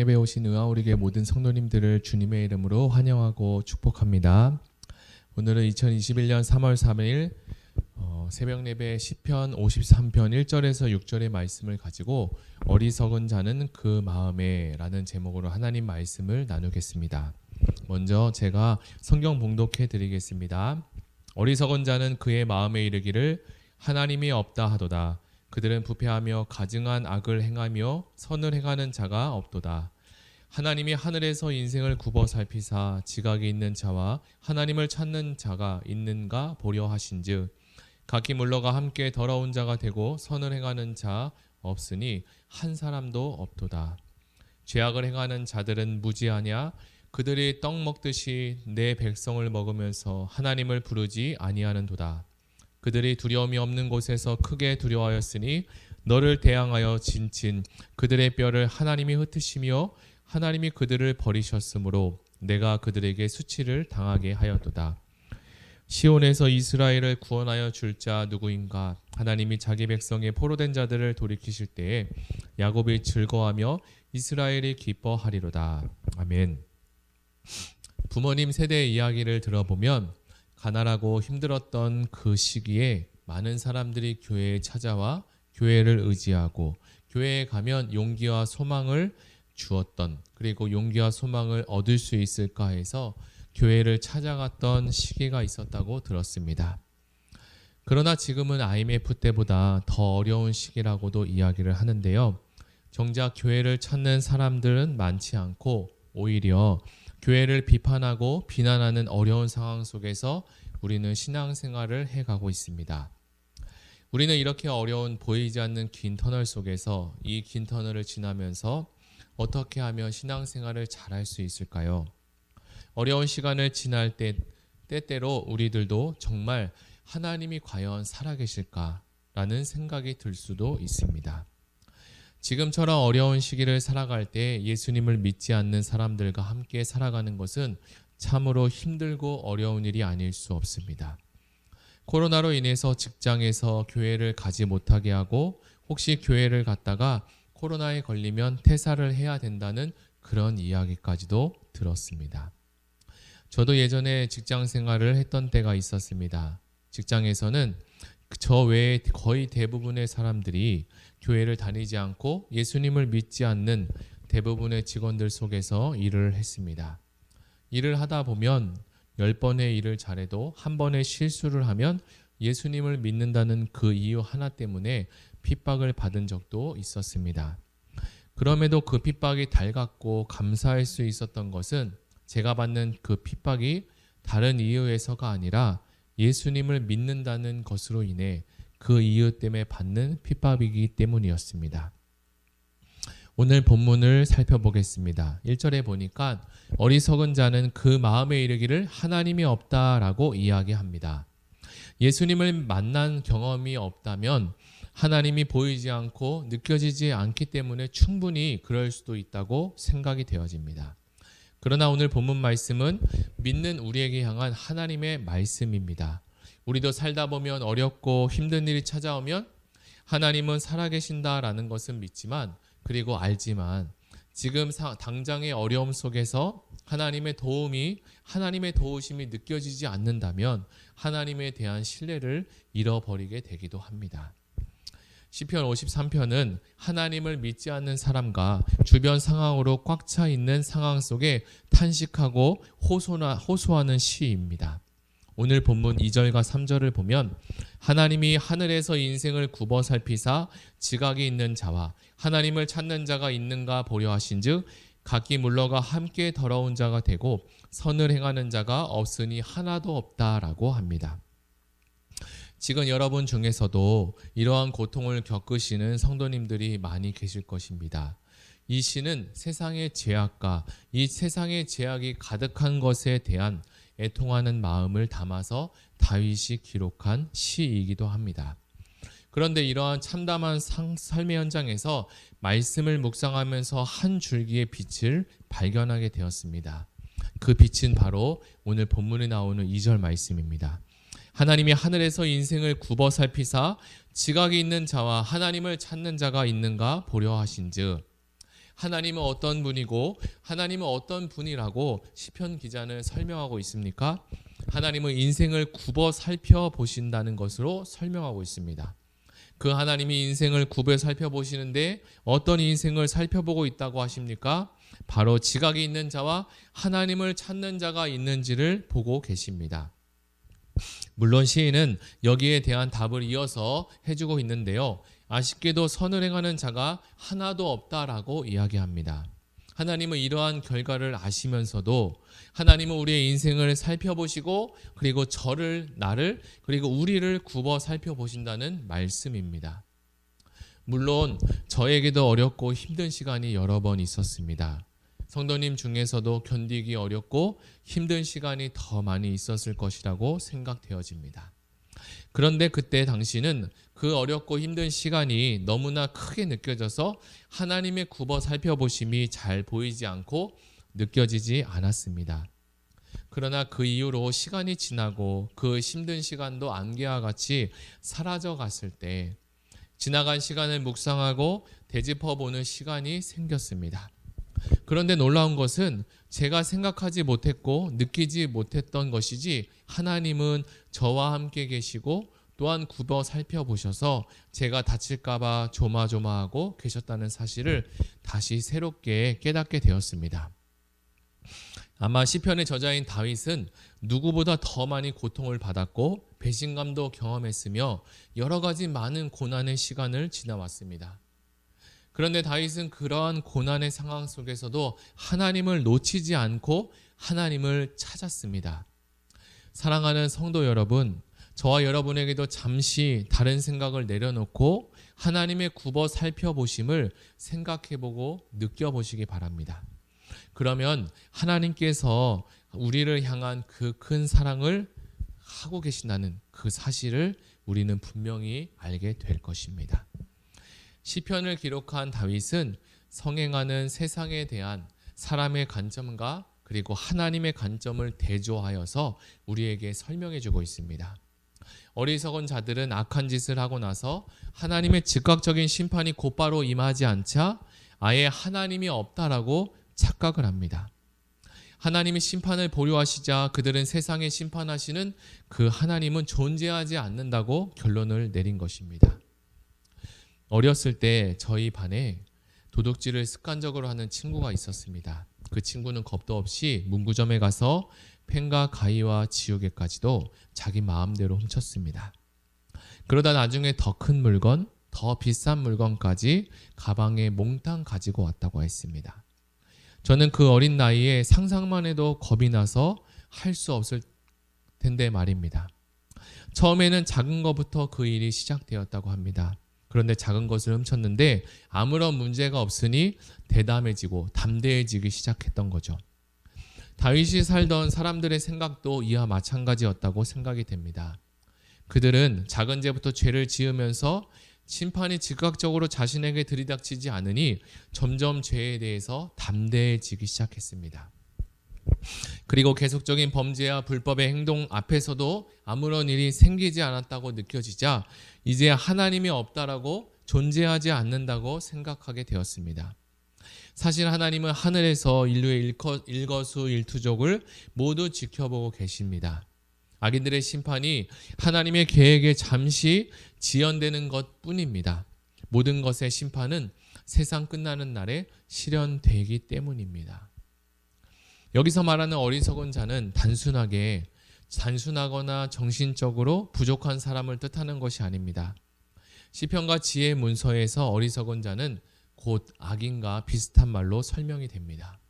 새벽예배에 오신 의아우리교회 모든 성도님들을 주님의 이름으로 환영하고 축복합니다. 오늘은 2021년 3월 3일 새벽예배 시편 53편 1절에서 6절의 말씀을 가지고 어리석은 자는 그 마음에 라는 제목으로 하나님 말씀을 나누겠습니다. 먼저 제가 성경 봉독해 드리겠습니다. 어리석은 자는 그의 마음에 이르기를 하나님이 없다 하도다. 그들은 부패하며 가증한 악을 행하며 선을 행하는 자가 없도다. 하나님이 하늘에서 인생을 굽어 살피사 지각이 있는 자와 하나님을 찾는 자가 있는가 보려 하신즉 각기 물러가 함께 더러운 자가 되고 선을 행하는 자 없으니 한 사람도 없도다. 죄악을 행하는 자들은 무지하냐? 그들이 떡 먹듯이 내 백성을 먹으면서 하나님을 부르지 아니하는도다. 그들이 두려움이 없는 곳에서 크게 두려워하였으니 너를 대항하여 진친 그들의 뼈를 하나님이 흩으시며 하나님이 그들을 버리셨으므로 내가 그들에게 수치를 당하게 하였도다. 시온에서 이스라엘을 구원하여 줄 자 누구인가? 하나님이 자기 백성의 포로된 자들을 돌이키실 때에 야곱이 즐거워하며 이스라엘이 기뻐하리로다. 아멘. 부모님 세대의 이야기를 들어보면 가난하고 힘들었던 그 시기에 많은 사람들이 교회에 찾아와 교회를 의지하고 교회에 가면 용기와 소망을 주었던, 그리고 용기와 소망을 얻을 수 있을까 해서 교회를 찾아갔던 시기가 있었다고 들었습니다. 그러나 지금은 IMF 때보다 더 어려운 시기라고도 이야기를 하는데요. 정작 교회를 찾는 사람들은 많지 않고 오히려 교회를 비판하고 비난하는 어려운 상황 속에서 우리는 신앙생활을 해가고 있습니다. 우리는 이렇게 어려운 보이지 않는 긴 터널 속에서 이 긴 터널을 지나면서 어떻게 하면 신앙생활을 잘할 수 있을까요? 어려운 시간을 지날 때 때때로 우리들도 정말 하나님이 과연 살아계실까라는 생각이 들 수도 있습니다. 지금처럼 어려운 시기를 살아갈 때 예수님을 믿지 않는 사람들과 함께 살아가는 것은 참으로 힘들고 어려운 일이 아닐 수 없습니다. 코로나로 인해서 직장에서 교회를 가지 못하게 하고 혹시 교회를 갔다가 코로나에 걸리면 퇴사를 해야 된다는 그런 이야기까지도 들었습니다. 저도 예전에 직장 생활을 했던 때가 있었습니다. 직장에서는 저 외에 거의 대부분의 사람들이 교회를 다니지 않고 예수님을 믿지 않는 대부분의 직원들 속에서 일을 했습니다. 일을 하다 보면 10번의 일을 잘해도 한 번의 실수를 하면 예수님을 믿는다는 그 이유 하나 때문에 핍박을 받은 적도 있었습니다. 그럼에도 그 핍박이 달갑고 감사할 수 있었던 것은 제가 받는 그 핍박이 다른 이유에서가 아니라 예수님을 믿는다는 것으로 인해 그 이유 때문에 받는 핍박이기 때문이었습니다. 오늘 본문을 살펴보겠습니다. 1절에 보니까 어리석은 자는 그 마음에 이르기를 하나님이 없다라고 이야기합니다. 예수님을 만난 경험이 없다면 하나님이 보이지 않고 느껴지지 않기 때문에 충분히 그럴 수도 있다고 생각이 되어집니다. 그러나 오늘 본문 말씀은 믿는 우리에게 향한 하나님의 말씀입니다. 우리도 살다 보면 어렵고 힘든 일이 찾아오면 하나님은 살아계신다라는 것은 믿지만, 그리고 알지만 지금 당장의 어려움 속에서 하나님의 도우심이 느껴지지 않는다면 하나님에 대한 신뢰를 잃어버리게 되기도 합니다. 시편 53편은 하나님을 믿지 않는 사람과 주변 상황으로 꽉 차 있는 상황 속에 탄식하고 호소하는 시입니다. 오늘 본문 2절과 3절을 보면 하나님이 하늘에서 인생을 굽어 살피사 지각이 있는 자와 하나님을 찾는 자가 있는가 보려 하신즉 각기 물러가 함께 더러운 자가 되고 선을 행하는 자가 없으니 하나도 없다라고 합니다. 지금 여러분 중에서도 이러한 고통을 겪으시는 성도님들이 많이 계실 것입니다. 이 시는 세상의 죄악과 이 세상의 죄악이 가득한 것에 대한 애통하는 마음을 담아서 다윗이 기록한 시이기도 합니다. 그런데 이러한 참담한 삶의 현장에서 말씀을 묵상하면서 한 줄기의 빛을 발견하게 되었습니다. 그 빛은 바로 오늘 본문에 나오는 2절 말씀입니다. 하나님이 하늘에서 인생을 굽어 살피사 지각이 있는 자와 하나님을 찾는 자가 있는가 보려 하신즉 하나님은 어떤 분이고 하나님은 어떤 분이라고 시편 기자는 설명하고 있습니까? 하나님은 인생을 굽어 살펴보신다는 것으로 설명하고 있습니다. 그 하나님이 인생을 굽어 살펴보시는데 어떤 인생을 살펴보고 있다고 하십니까? 바로 지각이 있는 자와 하나님을 찾는 자가 있는지를 보고 계십니다. 물론 시인은 여기에 대한 답을 이어서 해주고 있는데요. 아쉽게도 선을 행하는 자가 하나도 없다라고 이야기합니다. 하나님은 이러한 결과를 아시면서도 하나님은 우리의 인생을 살펴보시고 그리고 나를 그리고 우리를 굽어 살펴보신다는 말씀입니다. 물론 저에게도 어렵고 힘든 시간이 여러 번 있었습니다. 성도님 중에서도 견디기 어렵고 힘든 시간이 더 많이 있었을 것이라고 생각되어집니다. 그런데 그때 당시는 그 어렵고 힘든 시간이 너무나 크게 느껴져서 하나님의 굽어 살펴보심이 잘 보이지 않고 느껴지지 않았습니다. 그러나 그 이후로 시간이 지나고 그 힘든 시간도 안개와 같이 사라져 갔을 때 지나간 시간을 묵상하고 되짚어보는 시간이 생겼습니다. 그런데 놀라운 것은 제가 생각하지 못했고 느끼지 못했던 것이지 하나님은 저와 함께 계시고 또한 굽어 살펴보셔서 제가 다칠까봐 조마조마하고 계셨다는 사실을 다시 새롭게 깨닫게 되었습니다. 아마 시편의 저자인 다윗은 누구보다 더 많이 고통을 받았고 배신감도 경험했으며 여러 가지 많은 고난의 시간을 지나왔습니다. 그런데 다윗은 그러한 고난의 상황 속에서도 하나님을 놓치지 않고 하나님을 찾았습니다. 사랑하는 성도 여러분, 저와 여러분에게도 잠시 다른 생각을 내려놓고 하나님의 굽어 살펴보심을 생각해보고 느껴보시기 바랍니다. 그러면 하나님께서 우리를 향한 그 큰 사랑을 하고 계신다는 그 사실을 우리는 분명히 알게 될 것입니다. 시편을 기록한 다윗은 성행하는 세상에 대한 사람의 관점과 그리고 하나님의 관점을 대조하여서 우리에게 설명해 주고 있습니다. 어리석은 자들은 악한 짓을 하고 나서 하나님의 즉각적인 심판이 곧바로 임하지 않자 아예 하나님이 없다라고 착각을 합니다. 하나님이 심판을 보류하시자 그들은 세상에 심판하시는 그 하나님은 존재하지 않는다고 결론을 내린 것입니다. 어렸을 때 저희 반에 도둑질을 습관적으로 하는 친구가 있었습니다. 그 친구는 겁도 없이 문구점에 가서 펜과 가위와 지우개까지도 자기 마음대로 훔쳤습니다. 그러다 나중에 더 큰 물건, 더 비싼 물건까지 가방에 몽땅 가지고 왔다고 했습니다. 저는 그 어린 나이에 상상만 해도 겁이 나서 할 수 없을 텐데 말입니다. 처음에는 작은 것부터 그 일이 시작되었다고 합니다. 그런데 작은 것을 훔쳤는데 아무런 문제가 없으니 대담해지고 담대해지기 시작했던 거죠. 다윗이 살던 사람들의 생각도 이와 마찬가지였다고 생각이 됩니다. 그들은 작은 죄부터 죄를 지으면서 심판이 즉각적으로 자신에게 들이닥치지 않으니 점점 죄에 대해서 담대해지기 시작했습니다. 그리고 계속적인 범죄와 불법의 행동 앞에서도 아무런 일이 생기지 않았다고 느껴지자 이제 하나님이 없다라고 존재하지 않는다고 생각하게 되었습니다. 사실 하나님은 하늘에서 인류의 일거수일투족을 모두 지켜보고 계십니다. 악인들의 심판이 하나님의 계획에 잠시 지연되는 것뿐입니다. 모든 것의 심판은 세상 끝나는 날에 실현되기 때문입니다. 여기서 말하는 어리석은 자는 단순하거나 정신적으로 부족한 사람을 뜻하는 것이 아닙니다. 시편과 지혜 문서에서 어리석은 자는 곧 악인과 비슷한 말로 설명이 됩니다.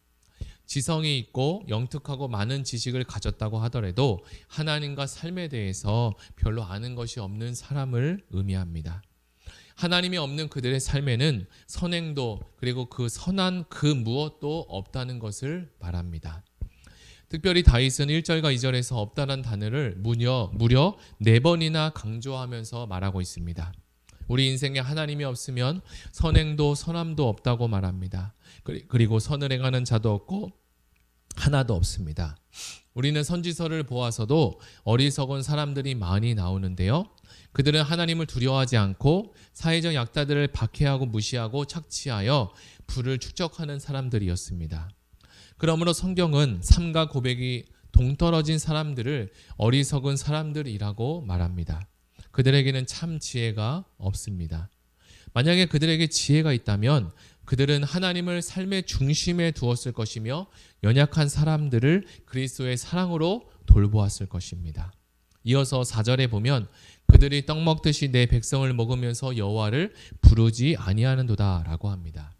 지성이 있고 영특하고 많은 지식을 가졌다고 하더라도 하나님과 삶에 대해서 별로 아는 것이 없는 사람을 의미합니다. 하나님이 없는 그들의 삶에는 선행도 그리고 그 선한 그 무엇도 없다는 것을 말합니다. 특별히 다윗은 1절과 2절에서 없다는 단어를 무려 4번이나 강조하면서 말하고 있습니다. 우리 인생에 하나님이 없으면 선행도 선함도 없다고 말합니다. 그리고 선을 행하는 자도 없고 하나도 없습니다. 우리는 선지서를 보아서도 어리석은 사람들이 많이 나오는데요. 그들은 하나님을 두려워하지 않고 사회적 약자들을 박해하고 무시하고 착취하여 부를 축적하는 사람들이었습니다. 그러므로 성경은 삶과 고백이 동떨어진 사람들을 어리석은 사람들이라고 말합니다. 그들에게는 참 지혜가 없습니다. 만약에 그들에게 지혜가 있다면 그들은 하나님을 삶의 중심에 두었을 것이며 연약한 사람들을 그리스도의 사랑으로 돌보았을 것입니다. 이어서 4절에 보면 그들이 떡 먹듯이 내 백성을 먹으면서 여호와를 부르지 아니하는도다 라고 합니다.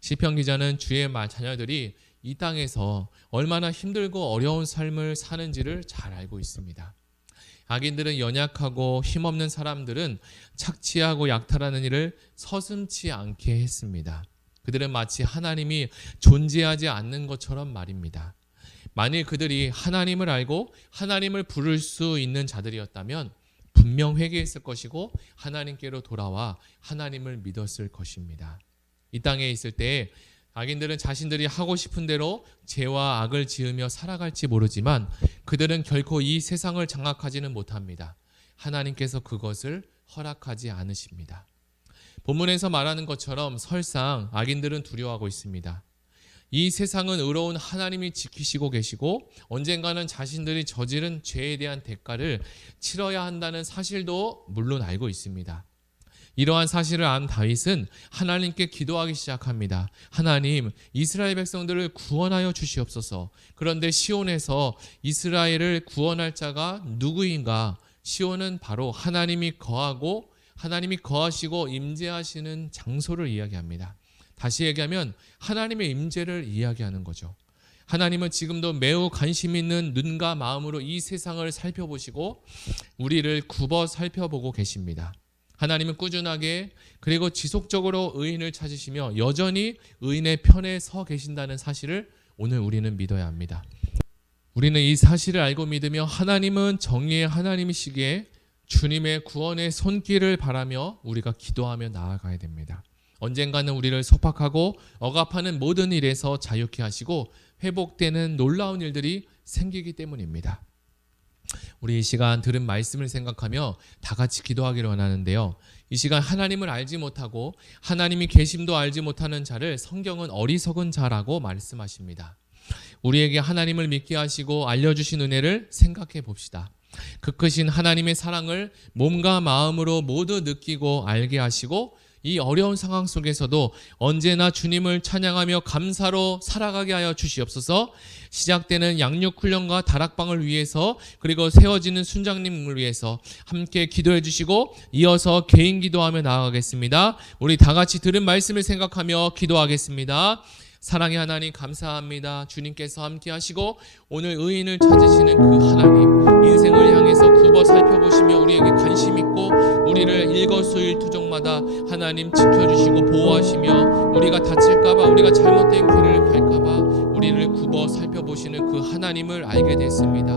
시편 기자는 주의 자녀들이 이 땅에서 얼마나 힘들고 어려운 삶을 사는지를 잘 알고 있습니다. 악인들은 연약하고 힘없는 사람들은 착취하고 약탈하는 일을 서슴지 않게 했습니다. 그들은 마치 하나님이 존재하지 않는 것처럼 말입니다. 만일 그들이 하나님을 알고 하나님을 부를 수 있는 자들이었다면 분명 회개했을 것이고 하나님께로 돌아와 하나님을 믿었을 것입니다. 이 땅에 있을 때 악인들은 자신들이 하고 싶은 대로 죄와 악을 지으며 살아갈지 모르지만 그들은 결코 이 세상을 장악하지는 못합니다. 하나님께서 그것을 허락하지 않으십니다. 본문에서 말하는 것처럼 설상 악인들은 두려워하고 있습니다. 이 세상은 의로운 하나님이 지키시고 계시고 언젠가는 자신들이 저지른 죄에 대한 대가를 치러야 한다는 사실도 물론 알고 있습니다. 이러한 사실을 안 다윗은 하나님께 기도하기 시작합니다. 하나님, 이스라엘 백성들을 구원하여 주시옵소서. 그런데 시온에서 이스라엘을 구원할 자가 누구인가? 시온은 바로 하나님이 거하시고 임재하시는 장소를 이야기합니다. 다시 얘기하면 하나님의 임재를 이야기하는 거죠. 하나님은 지금도 매우 관심 있는 눈과 마음으로 이 세상을 살펴보시고 우리를 굽어 살펴보고 계십니다. 하나님은 꾸준하게 그리고 지속적으로 의인을 찾으시며 여전히 의인의 편에 서 계신다는 사실을 오늘 우리는 믿어야 합니다. 우리는 이 사실을 알고 믿으며 하나님은 정의의 하나님이시기에 주님의 구원의 손길을 바라며 우리가 기도하며 나아가야 됩니다. 언젠가는 우리를 속박하고 억압하는 모든 일에서 자유케 하시고 회복되는 놀라운 일들이 생기기 때문입니다. 우리 이 시간 들은 말씀을 생각하며 다 같이 기도하기를 원하는데요. 이 시간 하나님을 알지 못하고 하나님이 계심도 알지 못하는 자를 성경은 어리석은 자라고 말씀하십니다. 우리에게 하나님을 믿게 하시고 알려주신 은혜를 생각해 봅시다. 그 크신 하나님의 사랑을 몸과 마음으로 모두 느끼고 알게 하시고 이 어려운 상황 속에서도 언제나 주님을 찬양하며 감사로 살아가게 하여 주시옵소서. 시작되는 양육훈련과 다락방을 위해서 그리고 세워지는 순장님을 위해서 함께 기도해 주시고 이어서 개인 기도하며 나아가겠습니다. 우리 다 같이 들은 말씀을 생각하며 기도하겠습니다. 사랑의 하나님 감사합니다. 주님께서 함께 하시고 오늘 의인을 찾으시는 그 하나님, 인생을 향해서 굽어 살펴보시며 우리에게 관심 있고 우리를 일거수일투족마다 하나님 지켜주시고 보호하시며 우리가 다칠까봐 우리가 잘못된 길을 갈까봐 우리를 굽어 살펴보시는 그 하나님을 알게 됐습니다.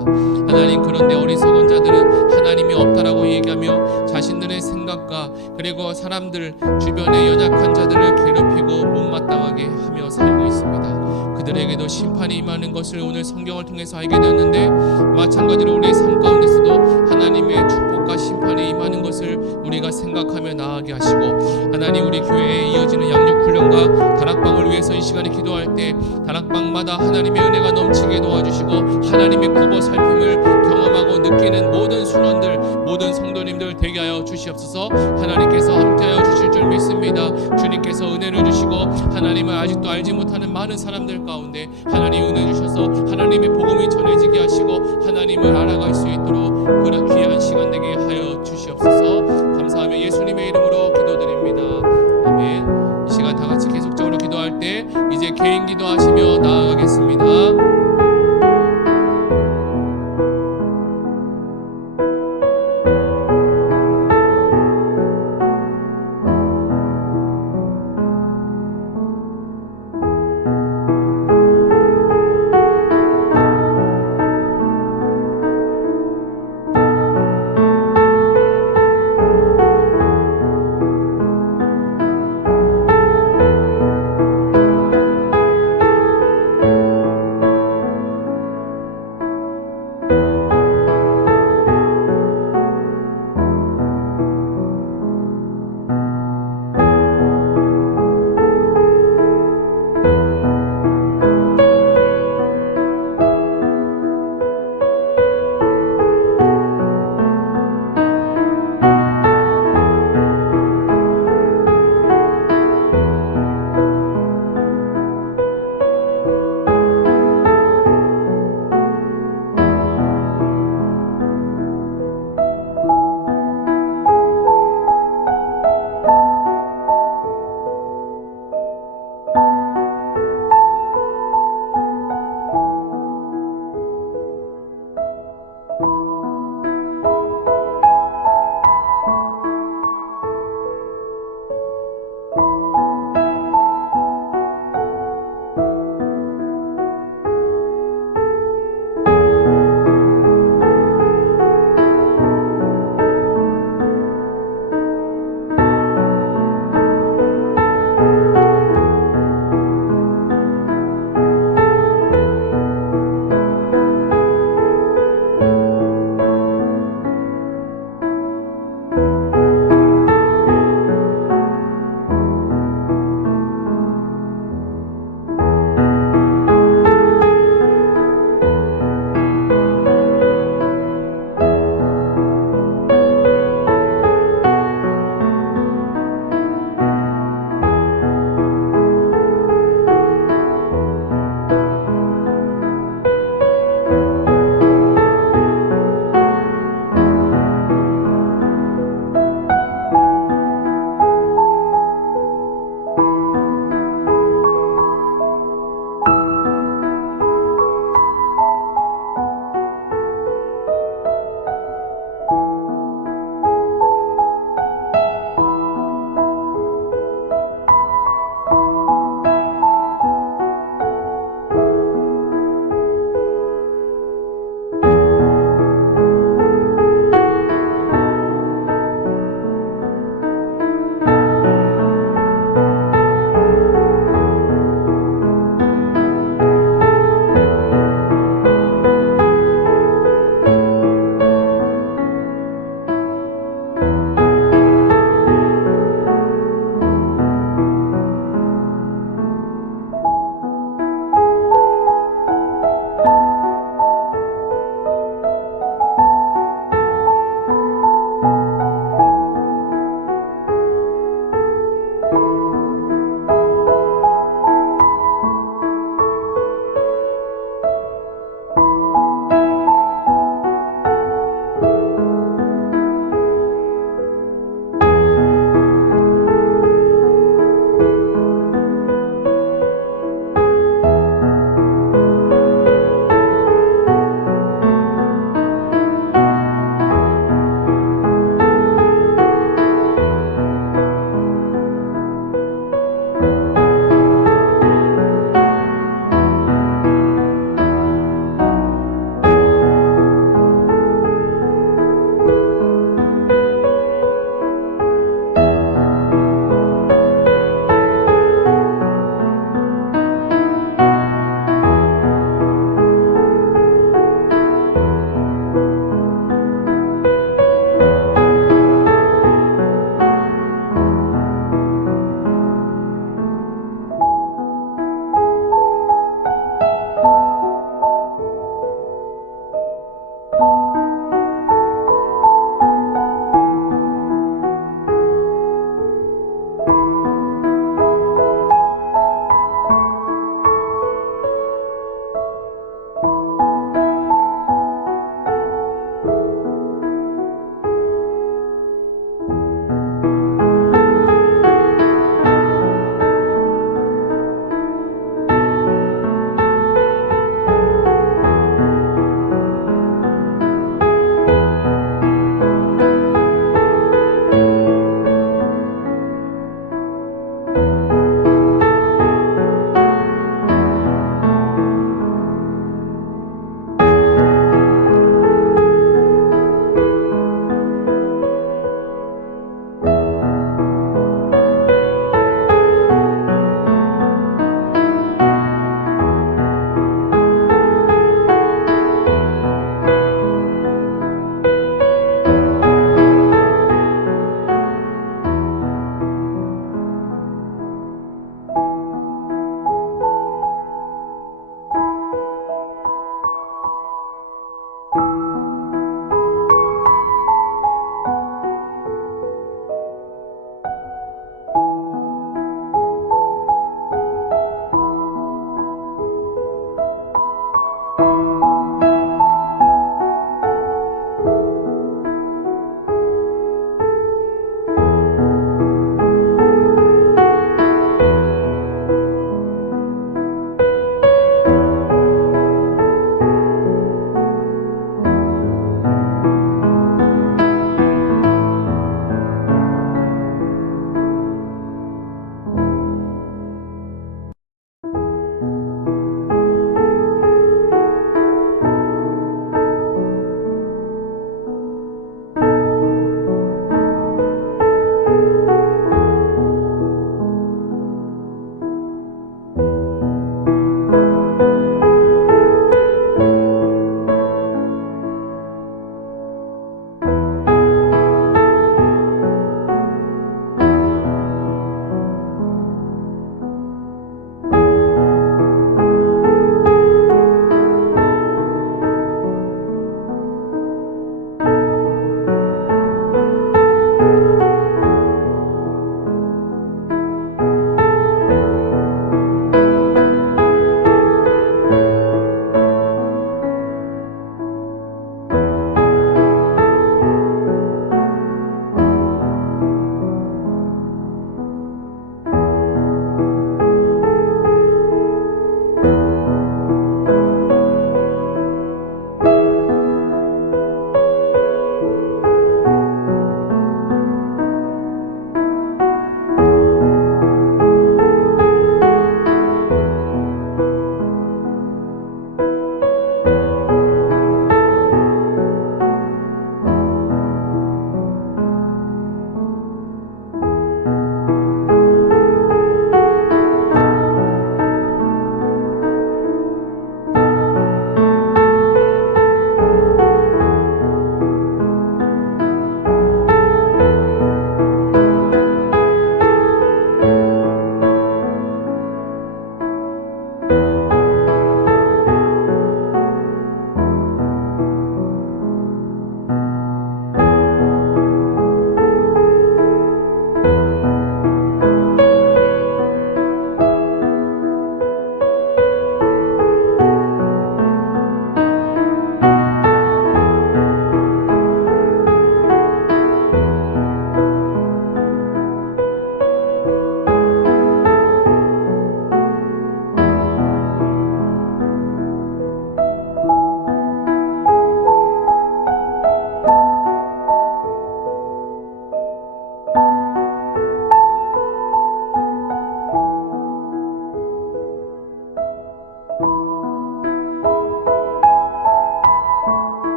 하나님, 그런데 어리석은 자들은 하나님이 없다라고 얘기하며 자신들의 생각과 그리고 사람들 주변의 연약한 자들을 괴롭히고 못마땅하게 하며 살고 있습니다. 그들에게도 심판이 임하는 것을 오늘 성경을 통해서 알게 되었는데 마찬가지로 우리의 삶 가운데서도 하나님의 축복과 심판이 임하는 것을 우리가 생각하며 나아가게 하시고 하나님, 우리 교회에 이어지는 양육훈련과 다락방을 위해서 이 시간에 기도할 때 다락방마다 하나님의 은혜가 넘치게 도와주시고 하나님의 굽어 살핌을 경험하고 느끼는 모든 순원들, 모든 성도님들 되게 하여 주시옵소서. 하나님께서 함께하여 주실 줄 믿습니다. 주님께서 은혜를 주시고 하나님을 아직도 알지 못하는 많은 사람들 가운데 하나님 은혜 주셔서 하나님의 복음이 전해지게 하시고 하나님을 알아갈 수 있도록 그런 귀한 시간 되게 하여 주시옵소서. 감사하며 예수님의 이름으로 기도드립니다. 아멘. 이 시간 다 같이 계속적으로 기도할 때 이제 개인 기도하시며 나아가겠습니다.